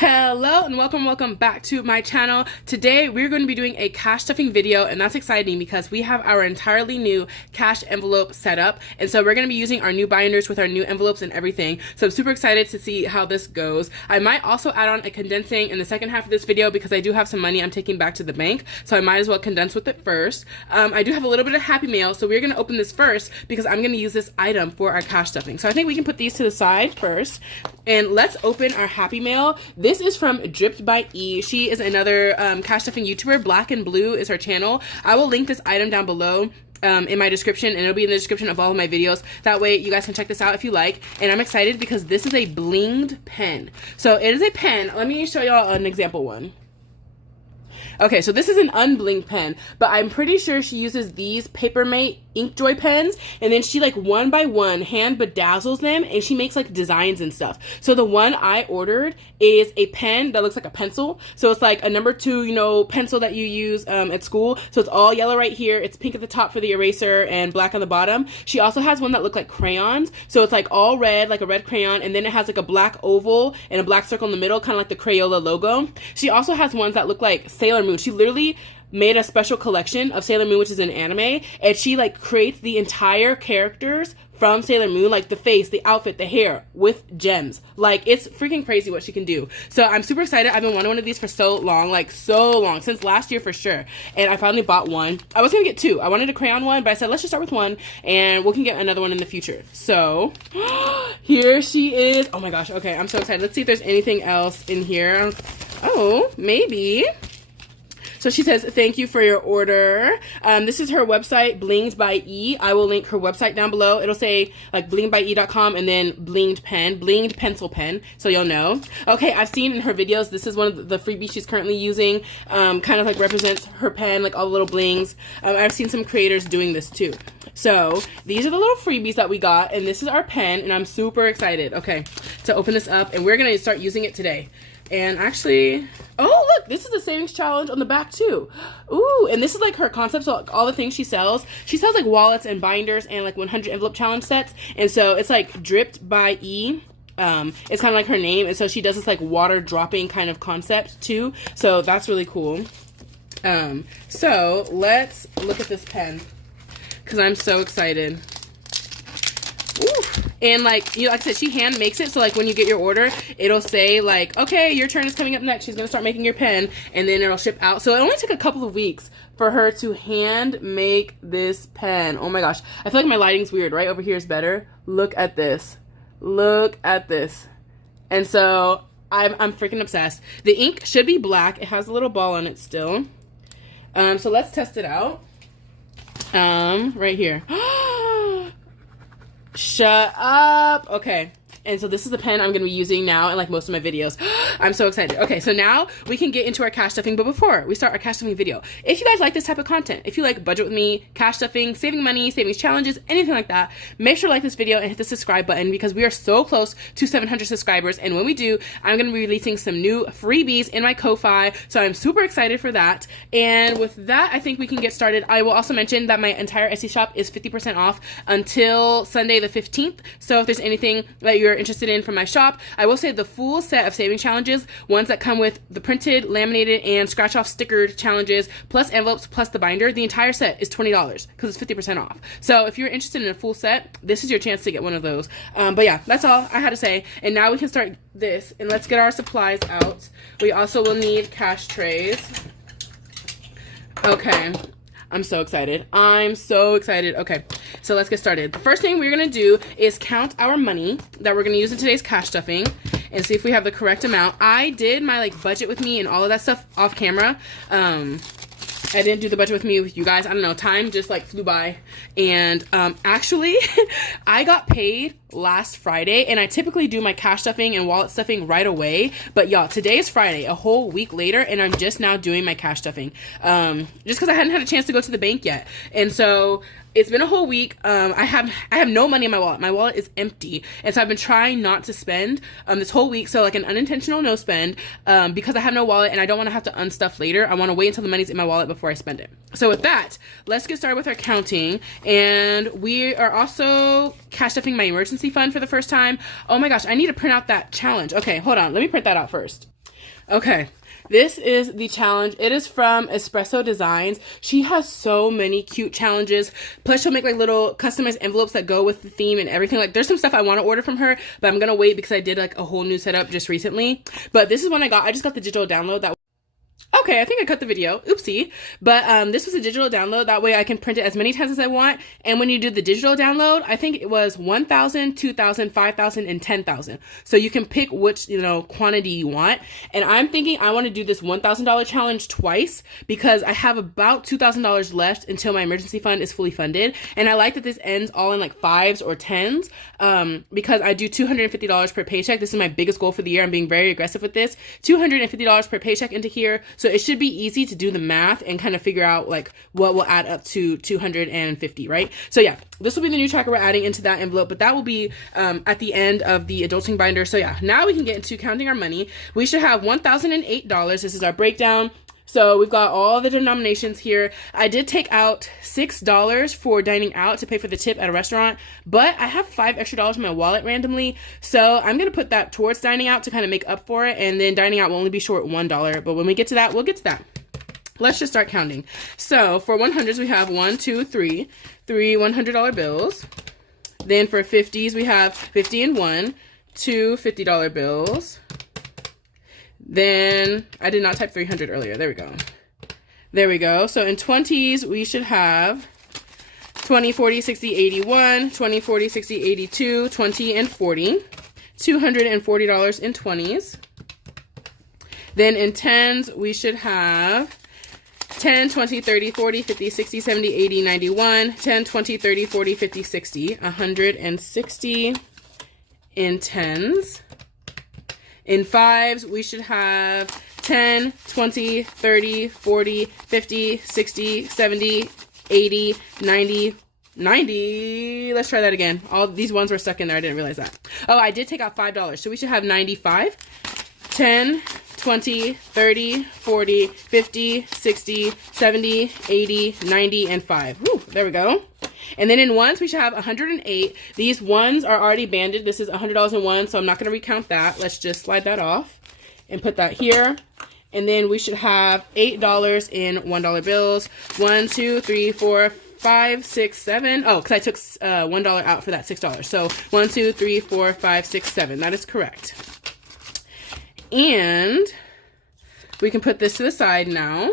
Hello and welcome back to my channel. Today we're going to be doing a cash stuffing video, and that's exciting because we have our entirely new cash envelope set up, and so we're going to be using our new binders with our new envelopes and everything. So I'm super excited to see how this goes. I might also add on a condensing in the second half of this video because I do have some money I'm taking back to the bank, so I might as well condense with it first. I do have a little bit of Happy Mail, so we're going to open this first because I'm going to use this item for our cash stuffing. So I think we can put these to the side first, and let's open our Happy Mail. This is from Dripped by E. She is another cash stuffing YouTuber. Black and Blue is her channel. I will link this item down below in my description, and it'll be in the description of all of my videos. That way you guys can check this out if you like. And I'm excited because this is a blinged pen. So it is a pen. Let me show y'all an example one. Okay, so this is an unblinged pen, but I'm pretty sure she uses these Papermate Inkjoy pens, and then she like one by one hand bedazzles them, and she makes like designs and stuff. So the one I ordered is a pen that looks like a pencil. So it's like a number 2, you know, pencil that you use at school. So it's all yellow right here. It's pink at the top for the eraser and black on the bottom. She also has one that look like crayons. So it's like all red, like a red crayon, and then it has like a black oval and a black circle in the middle, kind of like the Crayola logo. She also has ones that look like Sailor Moon. She literally made a special collection of Sailor Moon, which is an anime, and she like creates the entire characters from Sailor Moon, like the face, the outfit, the hair, with gems. Like, it's freaking crazy what she can do. So I'm super excited. I've been wanting one of these for so long, like so long, since last year for sure. And I finally bought one. I was gonna get 2. I wanted a crayon one, but I said let's just start with one, and we can get another one in the future. So here she is. Oh my gosh. Okay, I'm so excited. Let's see if there's anything else in here. Oh, maybe. So she says, thank you for your order. This is her website, Blinged by E. I will link her website down below. It'll say like blingedbye.com and then blinged pen, blinged pencil pen, so you'll know. Okay, I've seen in her videos, this is one of the freebies she's currently using. Kind of like represents her pen, like all the little blings. I've seen some creators doing this too. So these are the little freebies that we got, and this is our pen, and I'm super excited, okay, to open this up, and we're gonna start using it today. And actually, oh look, this is the savings challenge on the back too. Ooh, and this is like her concept, so like all the things she sells like wallets and binders and like 100 envelope challenge sets. And so it's like Dripped by E. It's kind of like her name, and so she does this like water dropping kind of concept too. So that's really cool. So let's look at this pen because I'm so excited. Ooh. And like, you know, like I said, she hand makes it, so like when you get your order, it'll say like, okay, your turn is coming up next. She's gonna start making your pen, and then it'll ship out. So it only took a couple of weeks for her to hand make this pen. Oh my gosh, I feel like my lighting's weird. Right over here is better. Look at this. Look at this. And so I'm freaking obsessed. The ink should be black. It has a little ball on it still. So let's test it out. Right here. Shut up. Okay. And so this is the pen I'm going to be using now in like most of my videos. I'm so excited. Okay, so now we can get into our cash stuffing. But before we start our cash stuffing video, if you guys like this type of content, if you like budget with me, cash stuffing, saving money, savings challenges, anything like that, make sure to like this video and hit the subscribe button because we are so close to 700 subscribers. And when we do, I'm going to be releasing some new freebies in my Ko-Fi. So I'm super excited for that. And with that, I think we can get started. I will also mention that my entire Etsy shop is 50% off until Sunday the 15th. So if there's anything that you're interested in from my shop, I will say the full set of saving challenges, ones that come with the printed, laminated, and scratch off stickered challenges, plus envelopes, plus the binder, the entire set is $20 because it's 50% off. So if you're interested in a full set, this is your chance to get one of those. But yeah, that's all I had to say. And now we can start this, and let's get our supplies out. We also will need cash trays. Okay. I'm so excited. I'm so excited. Okay, so let's get started. The first thing we're gonna do is count our money that we're gonna use in today's cash stuffing and see if we have the correct amount. I did my like budget with me and all of that stuff off camera. I didn't do the budget with me with you guys. I don't know, time just like flew by. And actually, I got paid last Friday, and I typically do my cash stuffing and wallet stuffing right away. But y'all, today is Friday, a whole week later, and I'm just now doing my cash stuffing. Just because I hadn't had a chance to go to the bank yet. And so it's been a whole week. I have no money in my wallet. My wallet is empty. And so I've been trying not to spend this whole week. So like an unintentional no spend because I have no wallet and I don't want to have to unstuff later. I want to wait until the money's in my wallet before I spend it. So with that, let's get started with our counting. And we are also cash stuffing my emergency fund for the first time. Oh my gosh, I need to print out that challenge. Okay, hold on. Let me print that out first. Okay, this is the challenge. It is from Espresso Designs. She has so many cute challenges. Plus, she'll make like little customized envelopes that go with the theme and everything. Like, there's some stuff I want to order from her, but I'm gonna wait because I did like a whole new setup just recently. But this is one I got. I just got the digital download. That Okay, I think I cut the video. Oopsie. But this was a digital download. That way I can print it as many times as I want. And when you do the digital download, I think it was 1,000, 2,000, 5,000, and 10,000. So you can pick which, quantity you want. And I'm thinking I want to do this $1,000 challenge twice because I have about $2,000 left until my emergency fund is fully funded. And I like that this ends all in like 5s or 10s because I do $250 per paycheck. This is my biggest goal for the year. I'm being very aggressive with this. $250 per paycheck into here. So it should be easy to do the math and kind of figure out like what will add up to 250, right? So yeah, this will be the new tracker we're adding into that envelope, but that will be at the end of the adulting binder. So yeah, now we can get into counting our money. We should have $1,008. This is our breakdown. So we've got all the denominations here. I did take out $6 for dining out to pay for the tip at a restaurant, but I have $5 extra in my wallet randomly. So I'm going to put that towards dining out to kind of make up for it. And then dining out will only be short $1. But when we get to that, we'll get to that. Let's just start counting. So for 100s, we have 1, 2, 3 $100 bills. Then for 50s, we have 50 and 1, 2 $50 bills. Then I did not type 300 earlier. There we go. There we go. So in 20s, we should have 20, 40, 60, 81, 20, 40, 60, 82, 20, and 40. $240 in 20s. Then in 10s, we should have 10, 20, 30, 40, 50, 60, 70, 80, 91, 10, 20, 30, 40, 50, 60, 160 in 10s. In 5s, we should have 10, 20, 30, 40, 50, 60, 70, 80, 90, 90. Let's try that again. All these ones were stuck in there. I didn't realize that. Oh, I did take out $5. So we should have 95. 10, 20, 30, 40, 50, 60, 70, 80, 90, and 5. Whew, there we go. And then in ones, we should have 108. These ones are already banded. This is $100 in one, so I'm not going to recount that. Let's just slide that off and put that here. And then we should have $8 in $1 bills. 1, 2, 3, 4, 5, 6, 7. Oh, because I took $1 out for that $6. So 1, 2, 3, 4, 5, 6, 7. That is correct. And we can put this to the side now.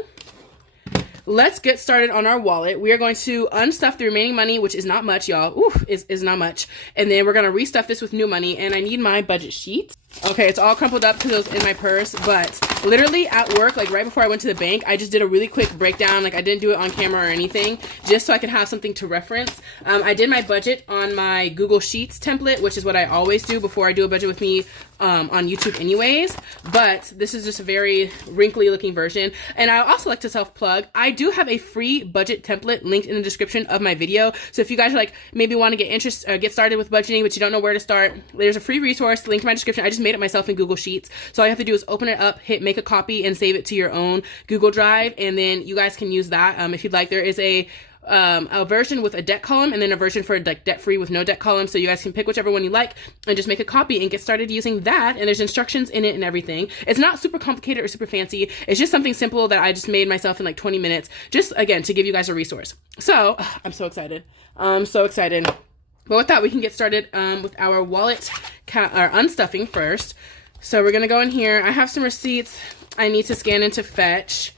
Let's get started on our wallet. We are going to unstuff the remaining money, which is not much, y'all. Oof, is not much. And then we're going to restuff this with new money. And I need my budget sheet. Okay, it's all crumpled up because it was in my purse. But literally at work, like right before I went to the bank, I just did a really quick breakdown. Like I didn't do it on camera or anything, just so I could have something to reference. I did my budget on my Google Sheets template, which is what I always do before I do a budget with me on YouTube anyways. But this is just a very wrinkly looking version. And I also like to self-plug. I do have a free budget template linked in the description of my video. So if you guys are like maybe want to get started with budgeting, but you don't know where to start, there's a free resource linked in my description. I just made it myself in Google Sheets. So all you have to do is open it up, hit make a copy, and save it to your own Google Drive. And then you guys can use that if you'd like. There is a version with a debt column and then a version for like debt-free with no debt column. So you guys can pick whichever one you like and just make a copy and get started using that. And there's instructions in it and everything. It's not super complicated or super fancy. It's just something simple that I just made myself in like 20 minutes, just again, to give you guys a resource. So I'm so excited. I'm so excited. But with that, we can get started with our wallet or unstuffing first. So we're going to go in here. I have some receipts I need to scan into Fetch.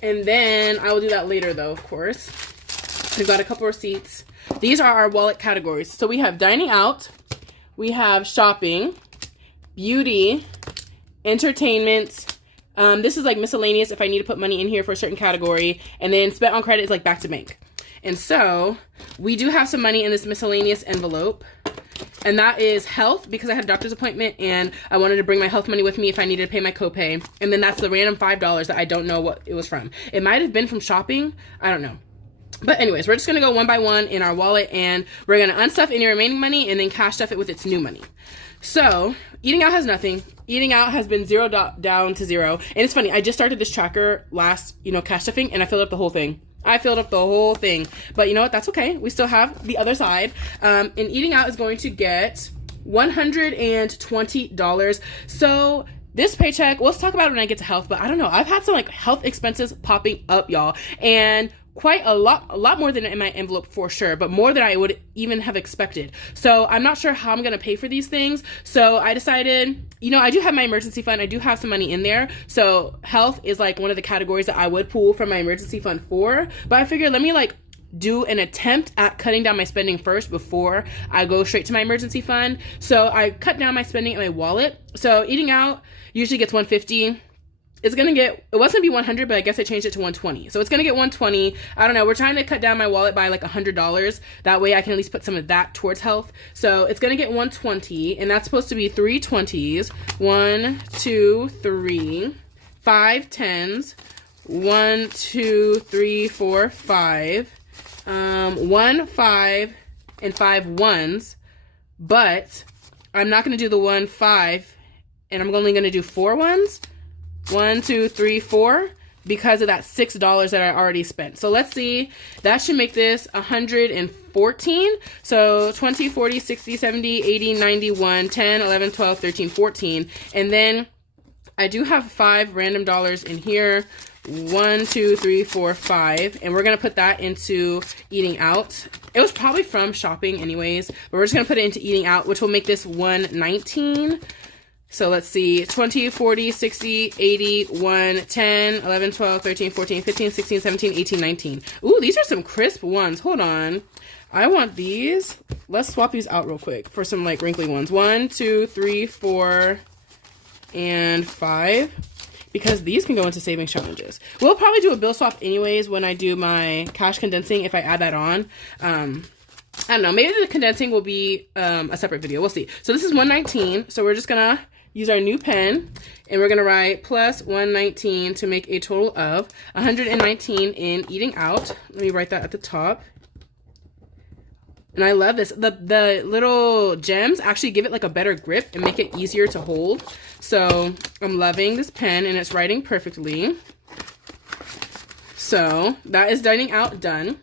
And then I will do that later though, of course. We've got a couple receipts. These are our wallet categories. So we have dining out, we have shopping, beauty, entertainment. This is like miscellaneous if I need to put money in here for a certain category. And then spent on credit is like back to bank. And so we do have some money in this miscellaneous envelope. And that is health, because I had a doctor's appointment and I wanted to bring my health money with me if I needed to pay my copay. And then that's the random $5 that I don't know what it was from. It might have been from shopping. I don't know. But anyways, we're just going to go one by one in our wallet, and we're going to unstuff any remaining money and then cash stuff it with its new money. So eating out has nothing. Eating out has been down to 0. And it's funny, I just started this tracker last, cash stuffing, and I filled up the whole thing. I filled up the whole thing. But you know what? That's okay. We still have the other side. And eating out is going to get $120. So this paycheck, let's talk about it when I get to health, but I don't know. I've had some like health expenses popping up, y'all, and quite a lot more than in my envelope for sure, but more than I would even have expected. So I'm not sure how I'm going to pay for these things. So I decided, you know, I do have my emergency fund. I do have some money in there. So health is like one of the categories that I would pull from my emergency fund for, but I figured let me like do an attempt at cutting down my spending first before I go straight to my emergency fund. So I cut down my spending in my wallet. So eating out usually gets $150. It's gonna get, it was gonna be $100, but I guess I changed it to $120. So it's gonna get $120. I don't know, we're trying to cut down my wallet by like $100. That way I can at least put some of that towards health. So it's gonna get $120, and that's supposed to be 3 20s. 1, 2, 3, 5 10s. 1, 2, 3, 4, 5. 1 5 and 5 1s, but I'm not gonna do the 1 5, and I'm only gonna do 4 1s. 1, 2, 3, 4, because of that $6 that I already spent. So let's see, that should make this 114. So 20, 40, 60, 70, 80, 90, 1, 10, 11, 12, 13, 14. And then I do have 5 random dollars in here. 1, 2, 3, 4, 5, and we're gonna put that into eating out. It was probably from shopping anyways, but we're just gonna put it into eating out, which will make this 119. So let's see, 20, 40, 60, 80, 1, 10, 11, 12, 13, 14, 15, 16, 17, 18, 19. Ooh, these are some crisp ones. Hold on. I want these. Let's swap these out real quick for some like wrinkly ones. 1, 2, 3, 4, and 5. Because these can go into savings challenges. We'll probably do a bill swap anyways when I do my cash condensing, if I add that on. I don't know, maybe the condensing will be a separate video. We'll see. So this is 119. So we're just gonna use our new pen, and we're gonna write plus 119 to make a total of 119 in eating out. Let me write that at the top. And I love this. The little gems actually give it like a better grip and make it easier to hold. So I'm loving this pen, and it's writing perfectly. So that is dining out done.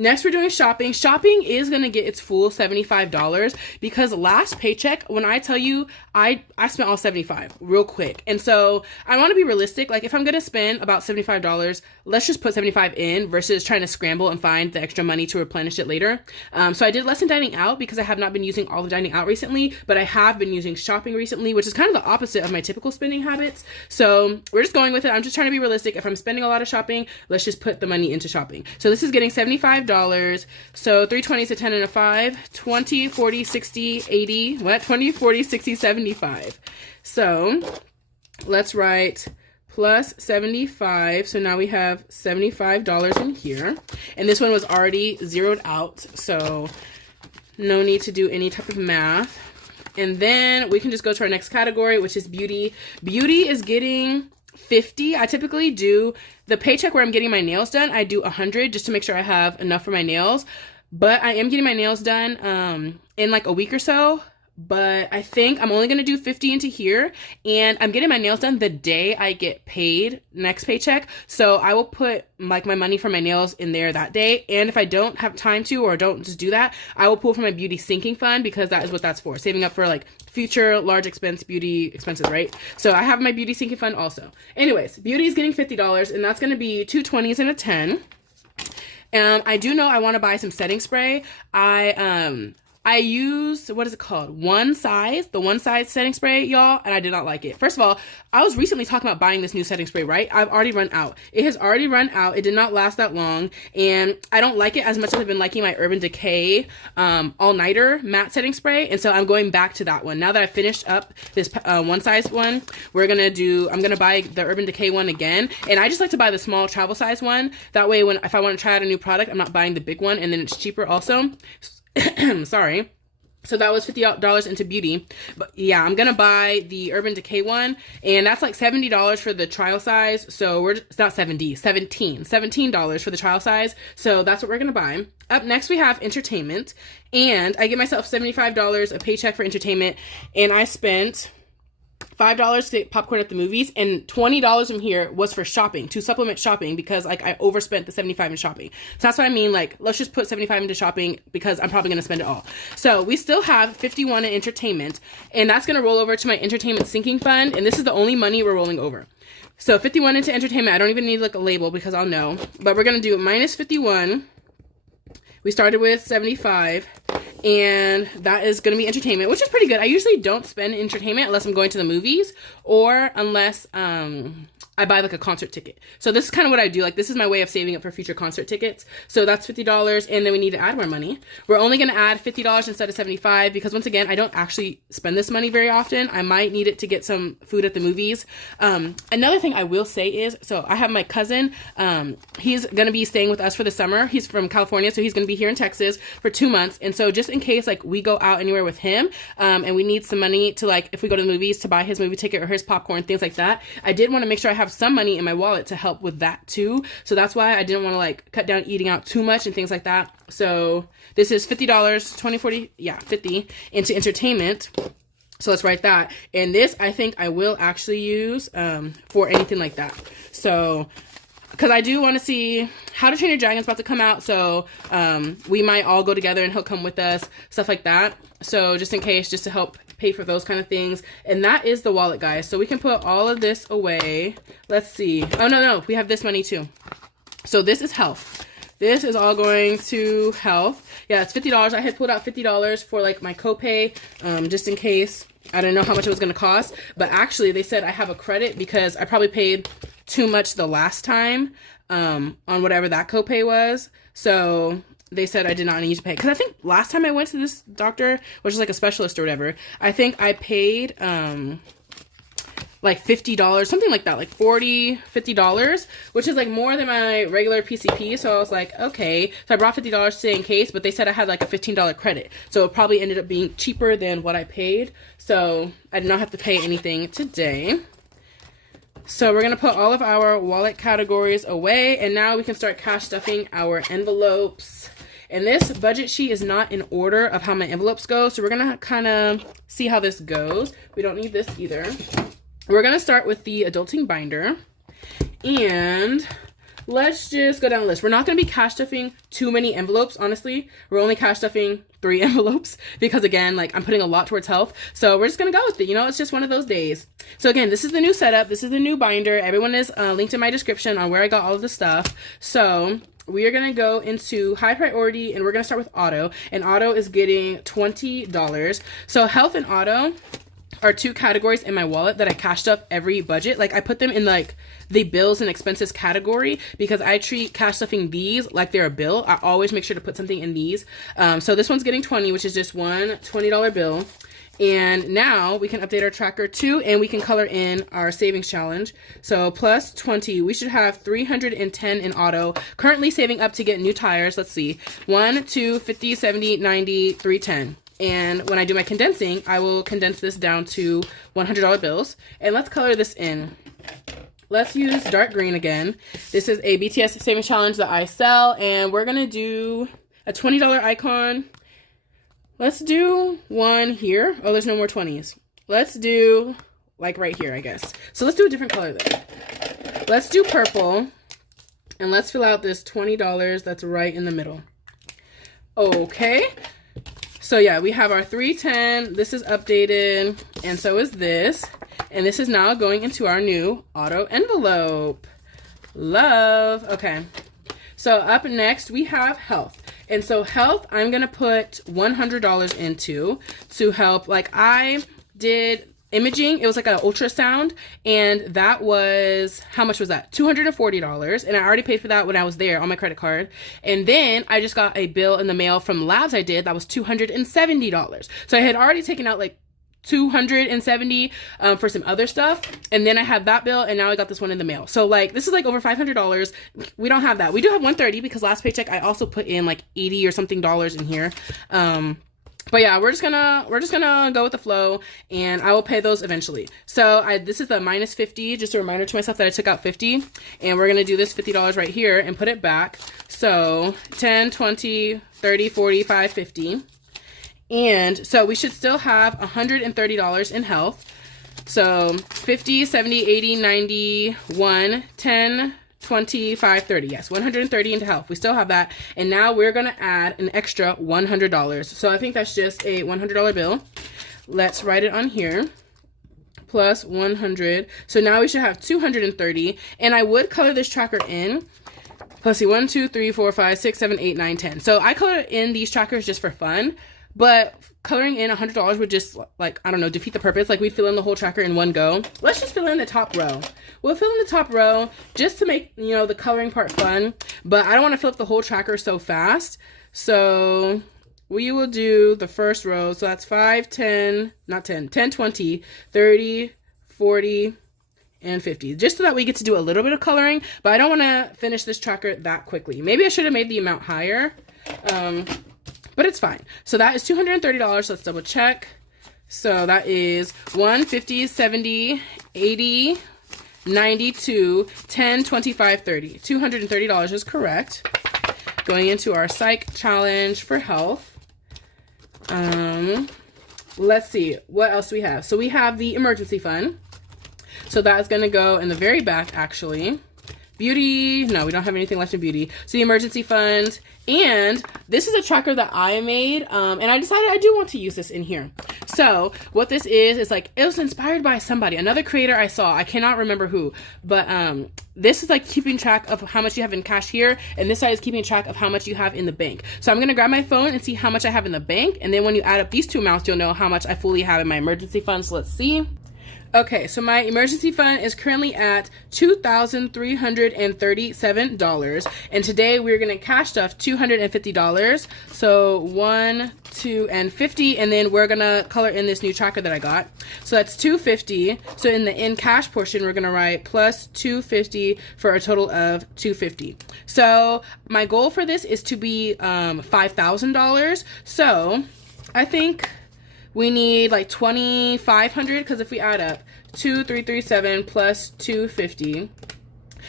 Next, we're doing shopping. Shopping is going to get its full $75 because last paycheck, when I tell you, I spent all $75 real quick. And so I want to be realistic. Like if I'm going to spend about $75, let's just put $75 in versus trying to scramble and find the extra money to replenish it later. So I did less than dining out because I have not been using all of dining out recently, but I have been using shopping recently, which is kind of the opposite of my typical spending habits. So we're just going with it. I'm just trying to be realistic. If I'm spending a lot of shopping, let's just put the money into shopping. So this is getting $75. So 3 20s, a 10 and a 5, 20, 40, 60, 80, what? 20, 40, 60, 75. So let's write plus 75. So now we have $75 in here. And this one was already zeroed out. So no need to do any type of math. And then we can just go to our next category, which is beauty. Beauty is getting 50. I typically do the paycheck where I'm getting my nails done. I do 100 just to make sure I have enough for my nails. But I am getting my nails done in like a week or so. But I think I'm only going to do 50 into here, and I'm getting my nails done the day I get paid next paycheck. So I will put like my money for my nails in there that day. And if I don't have time to, or don't just do that, I will pull from my beauty sinking fund, because that is what that's for. Saving up for like future large expense beauty expenses, right? So I have my beauty sinking fund also. Anyways, beauty is getting $50, and that's going to be 2 20s and a 10. I do know I want to buy some setting spray. I use, what is it called? One Size, the One Size setting spray, y'all, and I did not like it. First of all, I was recently talking about buying this new setting spray, right? I've already run out. It has already run out. It did not last that long, and I don't like it as much as I've been liking my Urban Decay all-nighter matte setting spray, and so I'm going back to that one. Now that I finished up this One Size one, I'm gonna buy the Urban Decay one again, and I just like to buy the small travel size one. That way, if I want to try out a new product, I'm not buying the big one, and then it's cheaper also. Sorry. So that was $50 into beauty. But yeah, I'm gonna buy the Urban Decay one, and that's like $70 for the trial size. So it's not $17 for the trial size. So that's what we're gonna buy. Up next, we have entertainment, and I give myself $75 a paycheck for entertainment, and I spent $5 to get popcorn at the movies, and $20 from here was for shopping, to supplement shopping, because like I overspent the 75 in shopping. So that's what I mean, like let's just put 75 into shopping because I'm probably gonna spend it all. So we still have 51 in entertainment, and that's gonna roll over to my entertainment sinking fund, and this is the only money we're rolling over. So 51 into entertainment. I don't even need like a label because I'll know, but we're gonna do minus 51. We started with 75, and that is going to be entertainment, which is pretty good. I usually don't spend entertainment unless I'm going to the movies, or unless I buy like a concert ticket. So this is kind of what I do. Like this is my way of saving up for future concert tickets. So that's $50, and then we need to add more money. We're only going to add $50 instead of 75 because once again, I don't actually spend this money very often. I might need it to get some food at the movies. Another thing I will say is, so I have my cousin, he's going to be staying with us for the summer. He's from California, so he's going to be here in Texas for 2 months. And so just in case like we go out anywhere with him, and we need some money to like, if we go to the movies, to buy his movie ticket or his popcorn, things like that, I did want to make sure I have some money in my wallet to help with that too. So that's why I didn't want to like cut down eating out too much and things like that. So this is $50, 20, 40, yeah, 50 into entertainment. So let's write that. And this, I think I will actually use for anything like that. So, because I do want to see How to Train Your Dragon's about to come out. So we might all go together and he'll come with us, stuff like that. So just in case, just to help pay for those kind of things. And that is the wallet, guys. So we can put all of this away. Let's see. Oh, no, we have this money too. So this is health. This is all going to health. Yeah, it's $50. I had pulled out $50 for like my copay, just in case. I didn't know how much it was going to cost, but actually they said I have a credit because I probably paid too much the last time, on whatever that copay was. So they said I did not need to pay. Because I think last time I went to this doctor, which is like a specialist or whatever, I think I paid like $50, something like that, like $50, which is like more than my regular PCP. So I was like, okay. So I brought $50 today in case, but they said I had like a $15 credit. So it probably ended up being cheaper than what I paid. So I did not have to pay anything today. So we're going to put all of our wallet categories away, and now we can start cash stuffing our envelopes. And this budget sheet is not in order of how my envelopes go, so we're going to kind of see how this goes. We don't need this either. We're going to start with the adulting binder, and let's just go down the list. We're not going to be cash stuffing too many envelopes, honestly. We're only cash stuffing 3 envelopes because, again, like I'm putting a lot towards health. So we're just going to go with it. You know, it's just one of those days. So again, this is the new setup. This is the new binder. Everyone is linked in my description on where I got all of the stuff. So we are going to go into high priority, and we're going to start with auto. And auto is getting $20. So health and auto are 2 categories in my wallet that I cashed up every budget. Like I put them in like the bills and expenses category because I treat cash stuffing these like they're a bill. I always make sure to put something in these. So this one's getting 20, which is just one $20 bill. And now we can update our tracker too, and we can color in our savings challenge. So plus 20, we should have 310 in auto. Currently saving up to get new tires. Let's see, 1, 2, 50, 70, 90, 310. And when I do my condensing, I will condense this down to $100 bills. And let's color this in. Let's use dark green again. This is a BTS savings challenge that I sell, and we're gonna do a $20 icon. Let's do one here. Oh, there's no more 20s. Let's do like right here, I guess. So let's do a different color then. Let's do purple, and let's fill out this $20 that's right in the middle. Okay. So yeah, we have our 310. This is updated, and so is this. And this is now going into our new auto envelope. Love. Okay. So up next, we have health. And so health, I'm going to put $100 into to help. Like I did imaging. It was like an ultrasound, and that was, how much was that? $240. And I already paid for that when I was there on my credit card. And then I just got a bill in the mail from labs I did that was $270. So I had already taken out like $270 for some other stuff, and then I had that bill, and now I got this one in the mail. So like this is like over $500. We don't have that. We do have $130 because last paycheck I also put in like $80 or something in here. But yeah, we're just gonna go with the flow, and I will pay those eventually. So this is the minus 50, just a reminder to myself that I took out 50, and we're gonna do this $50 right here and put it back. So 10, 20, 30, 45, 50. And so we should still have $130 in health. So 50, 70, 80, 90, 1, 10, 25, 30. Yes, 130 into health. We still have that. And now we're going to add an extra $100. So I think that's just a $100 bill. Let's write it on here. Plus 100. So now we should have 230. And I would color this tracker in. Let's see, 1, 2, 3, 4, 5, 6, 7, 8, 9, 10. So I color in these trackers just for fun. But coloring in $100 would just, like, I don't know, defeat the purpose. Like, we'd fill in the whole tracker in one go. Let's just fill in the top row. We'll fill in the top row just to make, you know, the coloring part fun. But I don't want to fill up the whole tracker so fast. So we will do the first row. So that's 5, 10, not 10, 10, 20, 30, 40, and 50. Just so that we get to do a little bit of coloring. But I don't want to finish this tracker that quickly. Maybe I should have made the amount higher. But it's fine. So that is $230. Let's double check. So that is 1, 50, 70, 80, 92, 10, 25, 30. $230 is correct. Going into our psych challenge for health. Let's see. What else do we have? So we have the emergency fund. So that's going to go in the very back, actually. Beauty, no, we don't have anything left in beauty. So the emergency fund, and this is a tracker that I made, and I decided I do want to use this in here. So what this is like, it was inspired by somebody, another creator I saw. I cannot remember who, but this is like keeping track of how much you have in cash here, and this side is keeping track of how much you have in the bank. So I'm gonna grab my phone and see how much I have in the bank, and then when you add up these two amounts, you'll know how much I fully have in my emergency fund. So let's see. Okay, so my emergency fund is currently at $2,337, and today we're gonna cash stuff $250. So 1, 2, and 50, and then we're gonna color in this new tracker that I got. So that's $250. So in the in cash portion, we're gonna write plus $250 for a total of $250. So my goal for this is to be $5,000. So I think we need like 2,500, because if we add up 2,337 plus 250,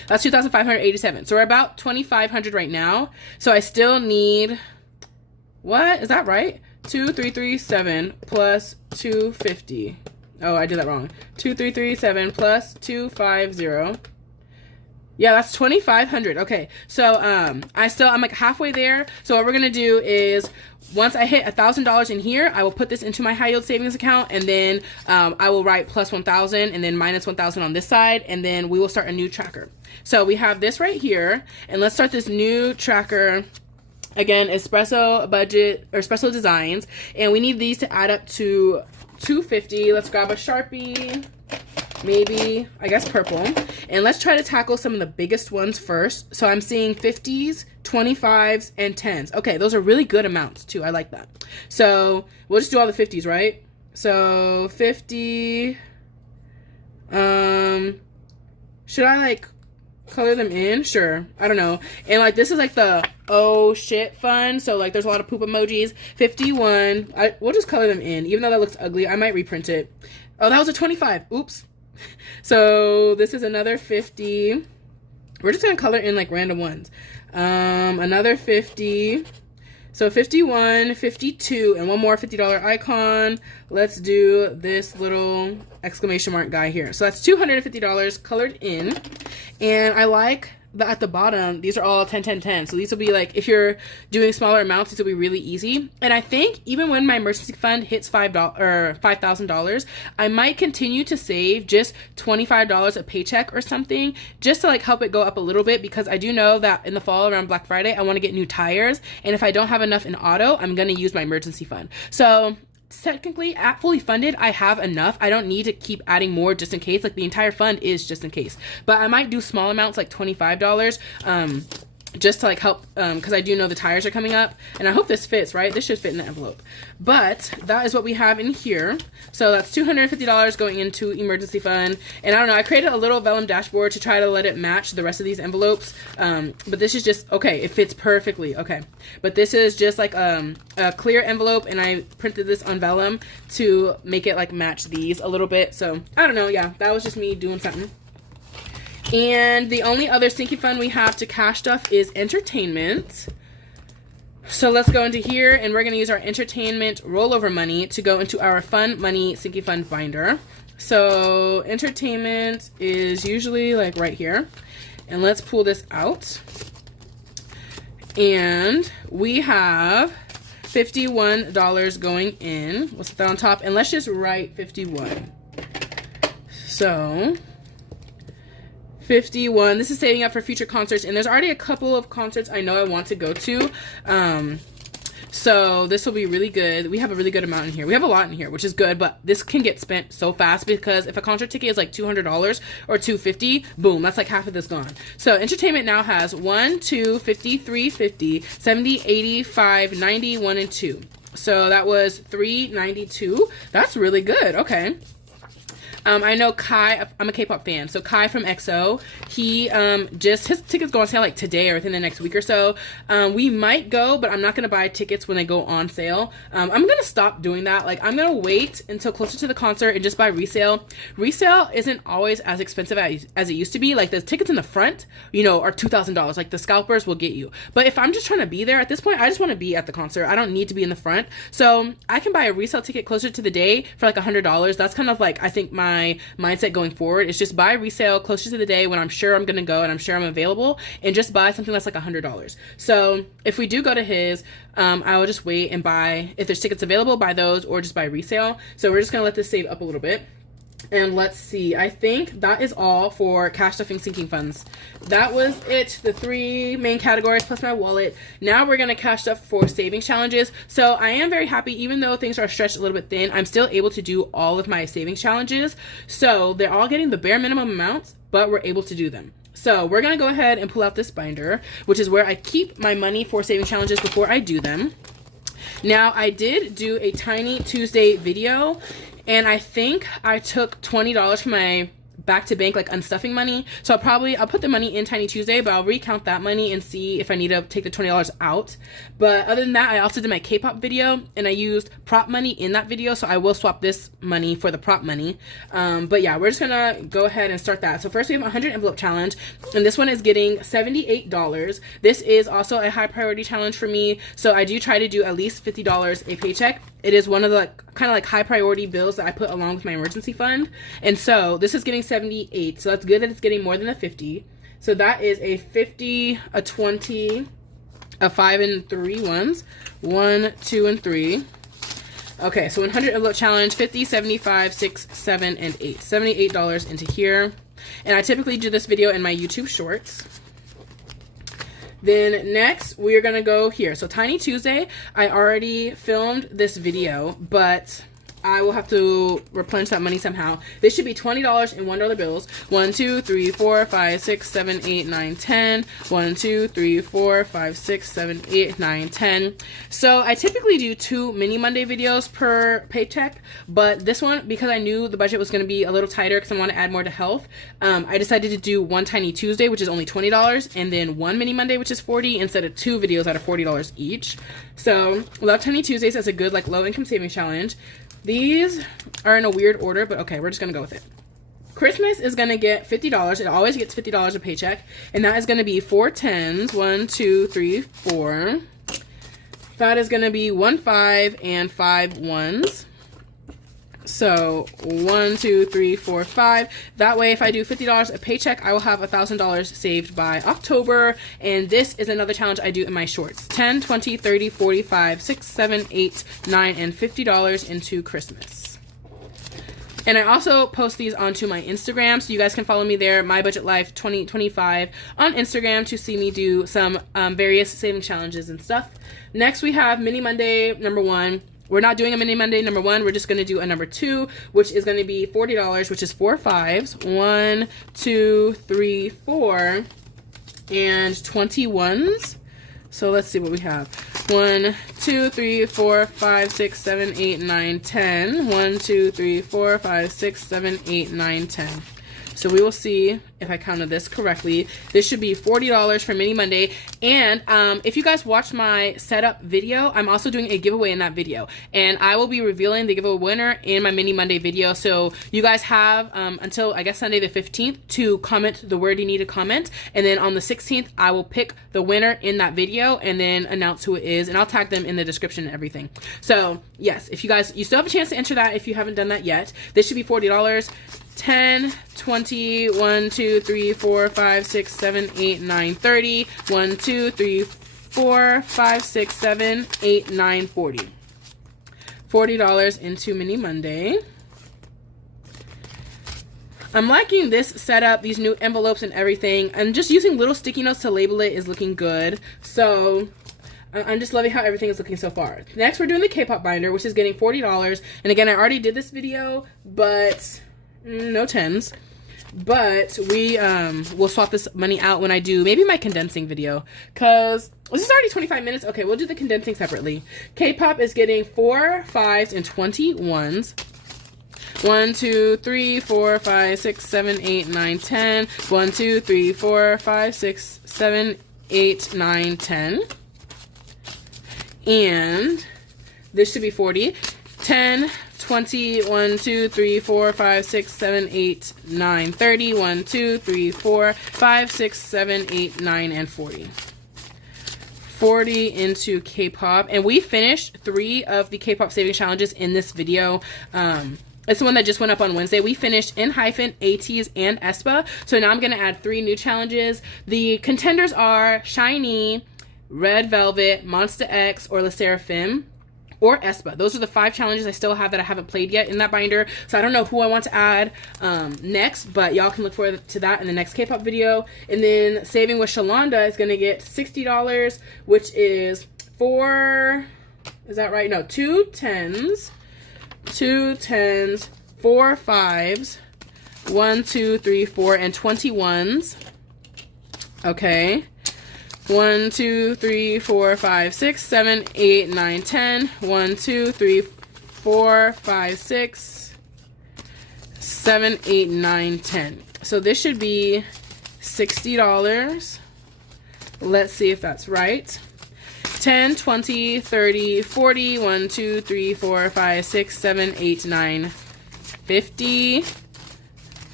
that's 2,587. So we're about 2,500 right now. So I still need, what is that right? 2,337 plus 250. Oh, I did that wrong. 2,337 plus 250. Yeah, that's 2,500. Okay, so I'm like halfway there. So what we're gonna do is, once I hit $1,000 in here, I will put this into my high yield savings account, and then I will write plus 1,000 and then minus 1,000 on this side, and then we will start a new tracker. So we have this right here, and let's start this new tracker. Again, espresso budget or espresso designs, and we need these to add up to 250. Let's grab a Sharpie. Maybe, I guess, purple. And let's try to tackle some of the biggest ones first. So I'm seeing 50s, 25s, and 10s. Okay, those are really good amounts too. I like that. So we'll just do all the 50s, right? So 50, should I like color them in? Sure, I don't know. And like this is like the oh shit fun, so like there's a lot of poop emojis. 51, we'll just color them in, even though that looks ugly. I might reprint it. Oh, that was a 25. Oops. So this is another 50. We're just gonna color in like random ones. Another 50. So 51, 52, and one more $50 icon. Let's do this little exclamation mark guy here. So that's $250 colored in. And I like that at the bottom, these are all 10, 10, 10. So these will be like, if you're doing smaller amounts, these will be really easy. And I think even when my emergency fund hits $5,000, I might continue to save just $25 a paycheck or something, just to like help it go up a little bit, because I do know that in the fall around Black Friday, I want to get new tires. And if I don't have enough in auto, I'm going to use my emergency fund. So technically at fully funded, I have enough. I don't need to keep adding more just in case. Like the entire fund is just in case, but I might do small amounts like $25 just to like help, because I do know the tires are coming up, and I hope this fits, right? This should fit in the envelope. But that is what we have in here. So that's $250 going into emergency fund. And I don't know, I created a little vellum dashboard to try to let it match the rest of these envelopes. But this is just, okay, it fits perfectly, okay. But this is just like a clear envelope, and I printed this on vellum to make it like match these a little bit. So I don't know, yeah, that was just me doing something. And the only other sinking fund we have to cash stuff is entertainment. So let's go into here, and we're going to use our entertainment rollover money to go into our fun money sinking fund binder. So entertainment is usually like right here. And let's pull this out. And we have $51 going in. We'll set that on top. And let's just write 51. So 51. This is saving up for future concerts. And there's already a couple of concerts I know I want to go to. So this will be really good. We have a really good amount in here. We have a lot in here, which is good, but this can get spent so fast because if a concert ticket is like $200 or $250, boom, that's like half of this gone. So entertainment now has 1, 2, 50, 3, 50, 70, 85, 90, 1, and 2. So that was 392. That's really good. Okay. I know Kai, I'm a K-pop fan, so Kai from EXO, he his tickets go on sale like today or within the next week or so. We might go, but I'm not going to buy tickets when they go on sale. I'm going to stop doing that. Like, I'm going to wait until closer to the concert and just buy resale. Resale isn't always as expensive as it used to be. Like, the tickets in the front, you know, are $2,000. Like, the scalpers will get you. But if I'm just trying to be there at this point, I just want to be at the concert. I don't need to be in the front. So I can buy a resale ticket closer to the day for like $100. That's kind of like, I think my mindset going forward is just buy resale closer to the day when I'm sure I'm gonna go and I'm sure I'm available, and just buy something that's like $100. So if we do go to his, I will just wait and buy, if there's tickets available, buy those, or just buy resale. So we're just gonna let this save up a little bit. And let's see, I think that is all for cash stuffing sinking funds. That was it, the 3 main categories plus my wallet. Now we're gonna cash stuff for savings challenges. So I am very happy, even though things are stretched a little bit thin, I'm still able to do all of my savings challenges. So they're all getting the bare minimum amounts, but we're able to do them. So we're gonna go ahead and pull out this binder, which is where I keep my money for saving challenges before I do them. Now I did do a Tiny Tuesday video, and I think I took $20 from my back to bank, like unstuffing money. So I'll put the money in Tiny Tuesday, but I'll recount that money and see if I need to take the $20 out. But other than that, I also did my K-pop video and I used prop money in that video. So I will swap this money for the prop money. But yeah, we're just gonna go ahead and start that. So first we have a 100 envelope challenge, and this one is getting $78. This is also a high priority challenge for me. So I do try to do at least $50 a paycheck. It is one of the kind of like high priority bills that I put along with my emergency fund. And so this is getting 78. So that's good that it's getting more than a 50. So that is a 50, a 20, a 5 and 3 ones. 1, 2, and 3. Okay, so 100 envelope challenge, 50, 75, 6, 7, and 8. $78 into here. And I typically do this video in my YouTube shorts. Then next, we're going to go here. So Tiny Tuesday, I already filmed this video, but I will have to replenish that money somehow. This should be $20 in $1 bills. 1, 2, 3, 4, 5, 6, 7, 8, 9, 10. 1, 2, 3, 4, 5, 6, 7, 8, 9, 10. So I typically do 2 mini Monday videos per paycheck, but this one, because I knew the budget was going to be a little tighter because I want to add more to health, I decided to do 1 Tiny Tuesday, which is only $20, and then 1 mini Monday, which is $40, instead of 2 videos that are $40 each. So love Tiny Tuesdays as a good like low income saving challenge. These are in a weird order, but okay, we're just gonna go with it. Christmas is gonna get $50. It always gets $50 a paycheck, and that is gonna be 4 10s. 1, 2, 3, 4. That is gonna be 1 5 and 5 1s. So 1, 2, 3, 4, 5. That way, if I do $50 a paycheck, I will have $1,000 saved by October. And this is another challenge I do in my shorts. 10, 20, 30, 45, 6, 7, 8, 9, and $50 into Christmas. And I also post these onto my Instagram, so you guys can follow me there, My Budget Life 2025 on Instagram, to see me do some various saving challenges and stuff. Next, we have Mini Monday number 1. We're not doing a mini Monday number 1. We're just going to do a number 2, which is going to be $40, which is 4 5s. 1, 2, 3, 4, and 21s. So let's see what we have. 1, 2, 3, 4, 5, 6, 7, 8, 9, 10. 1, 2, 3, 4, 5, 6, 7, 8, 9, 10. So we will see if I counted this correctly. This should be $40 for Mini Monday. And if you guys watched my setup video, I'm also doing a giveaway in that video. And I will be revealing the giveaway winner in my Mini Monday video. So you guys have until, I guess, Sunday the 15th to comment the word you need to comment. And then on the 16th, I will pick the winner in that video and then announce who it is. And I'll tag them in the description and everything. So yes, if you guys, you still have a chance to enter that if you haven't done that yet. This should be $40. 10, 20, 1, 2, 3, 4, 5, 6, 7, 8, 9, 30. 1, 2, 3, 4, 5, 6, 7, 8, 9, 40. $40 into Mini Monday. I'm liking this setup, these new envelopes and everything. And just using little sticky notes to label it is looking good. So I'm just loving how everything is looking so far. Next, we're doing the K-pop binder, which is getting $40. And again, I already did this video, but no tens. But we will swap this money out when I do maybe my condensing video, because this is already 25 minutes. Okay, we'll do the condensing separately. K-pop is getting 4 5s and 21s. 1, 2, 3, 4, 5, 6, 7, 8, 9, 10. 1, 2, 3, 4, 5, 6, 7, 8, 9, 10. And this should be 40. 10, 20, 1, 2, 3, 4, 5, 6, 7, 8, 9, 30. 1, 2, 3, 4, 5, 6, 7, 8, 9, and 40. 40 into K-pop. And we finished 3 of the K-pop savings challenges in this video. It's the one that just went up on Wednesday. We finished In Hyphen, ATEEZ, and aespa. So now I'm going to add 3 new challenges. The contenders are SHINee, Red Velvet, Monsta X, or Le Sserafim, or aespa. Those are the 5 challenges I still have that I haven't played yet in that binder. So I don't know who I want to add next, but y'all can look forward to that in the next K-pop video. And then Saving with Shalonda is going to get $60, which is 4, is that right? No, 2 10s, 2 10s, 4 5s, 1, 2, 3, 4, and 21s. Okay. 1, 2, 3, 4, 5, 6, 7, 8, 9, 10. 1, 2, 3, 4, 5, 6, 7, 8, 9, 10. So this should be $60. Let's see if that's right. 10, 20, 30, 40. 1, 2, 3, 4, 5, 6, 7, 8, 9, 50.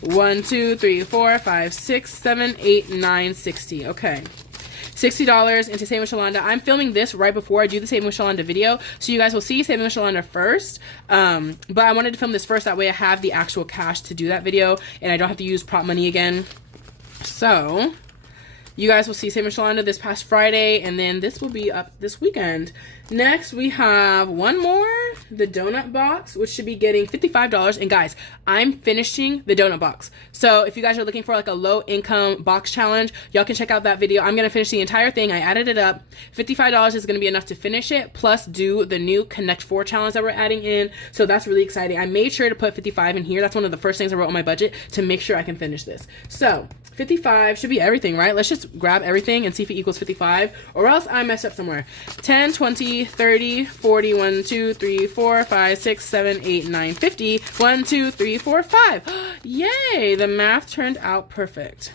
1, 2, 3, 4, 5, 6, 7, 8, 9, 60. Okay. $60 into Saving with Shalonda. I'm filming this right before I do the Saving with Shalonda video, so you guys will see Saving with Shalonda first. But I wanted to film this first, that way I have the actual cash to do that video, and I don't have to use prop money again. So you guys will see Saving with Shalonda this past Friday, and then this will be up this weekend. Next, we have one more, the donut box, which should be getting $55. And guys, I'm finishing the donut box. So if you guys are looking for like a low income box challenge, y'all can check out that video. I'm going to finish the entire thing. I added it up. $55 is going to be enough to finish it, plus do the new Connect 4 challenge that we're adding in. So that's really exciting. I made sure to put 55 in here. That's one of the first things I wrote on my budget to make sure I can finish this. So 55 should be everything, right? Let's just grab everything and see if it equals 55, or else I messed up somewhere. 10, 20, 30, 40, 1, 2, 3, 4, 5, 6, 7, 8, 9, 50. 1, 2, 3, 4, 5. Yay! The math turned out perfect.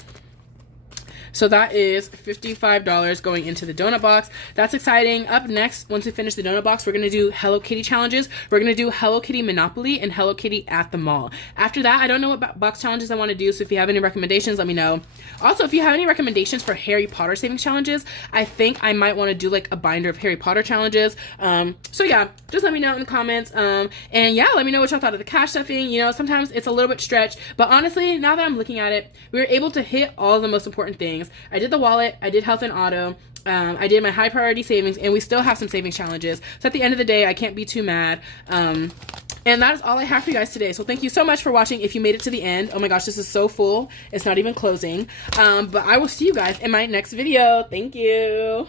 So that is $55 going into the donut box. That's exciting. Up next, once we finish the donut box, we're going to do Hello Kitty challenges. We're going to do Hello Kitty Monopoly and Hello Kitty at the mall. After that, I don't know what box challenges I want to do, so if you have any recommendations, let me know. Also, if you have any recommendations for Harry Potter savings challenges, I think I might want to do like a binder of Harry Potter challenges. So yeah, just let me know in the comments. And yeah, let me know what y'all thought of the cash stuffing. You know, sometimes it's a little bit stretched, but honestly, now that I'm looking at it, we were able to hit all the most important things. I did the wallet, I did health and auto, I did my high priority savings, and we still have some savings challenges. So at the end of the day, I can't be too mad. And that is all I have for you guys today. So thank you so much for watching. If you made it to the end, oh my gosh, this is so full. It's not even closing. But I will see you guys in my next video. Thank you.